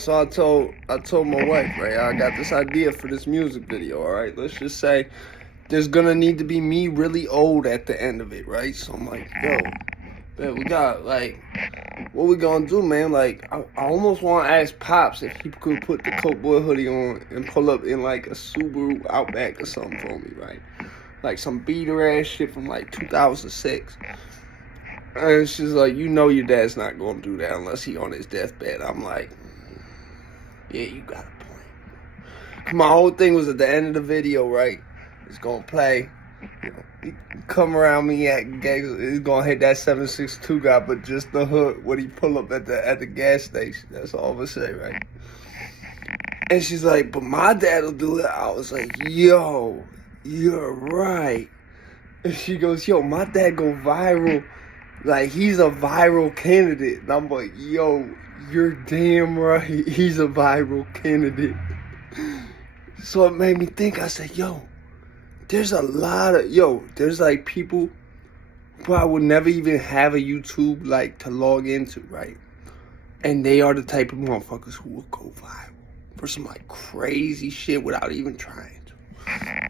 So I told my wife, right, I got this idea for this music video, all right? Let's just say there's gonna need to be me really old at the end of it, right? So I'm like, yo, man, we got, like, what we gonna do, man? Like, I almost want to ask Pops if he could put the Coke Boy hoodie on and pull up in, like, a Subaru Outback or something for me, right? Like, some beater-ass shit from, like, 2006. And she's like, you know your dad's not gonna do that unless he on his deathbed. I'm like, yeah, you got a point. My whole thing was at the end of the video, right? It's gonna play. You know, he come around me acting gangster. He's gonna hit that 762 guy, but just the hood when he pull up at the gas station. That's all I'm gonna say, right? And she's like, but my dad'll do it. I was like, yo, you're right. And she goes, yo, my dad go viral. Like, he's a viral candidate. And I'm like, yo, you're damn right. He's a viral candidate. So it made me think. I said, yo, there's a lot of, there's like people who I would never even have a YouTube like to log into, right? And they are the type of motherfuckers who will go viral for some like crazy shit without even trying to.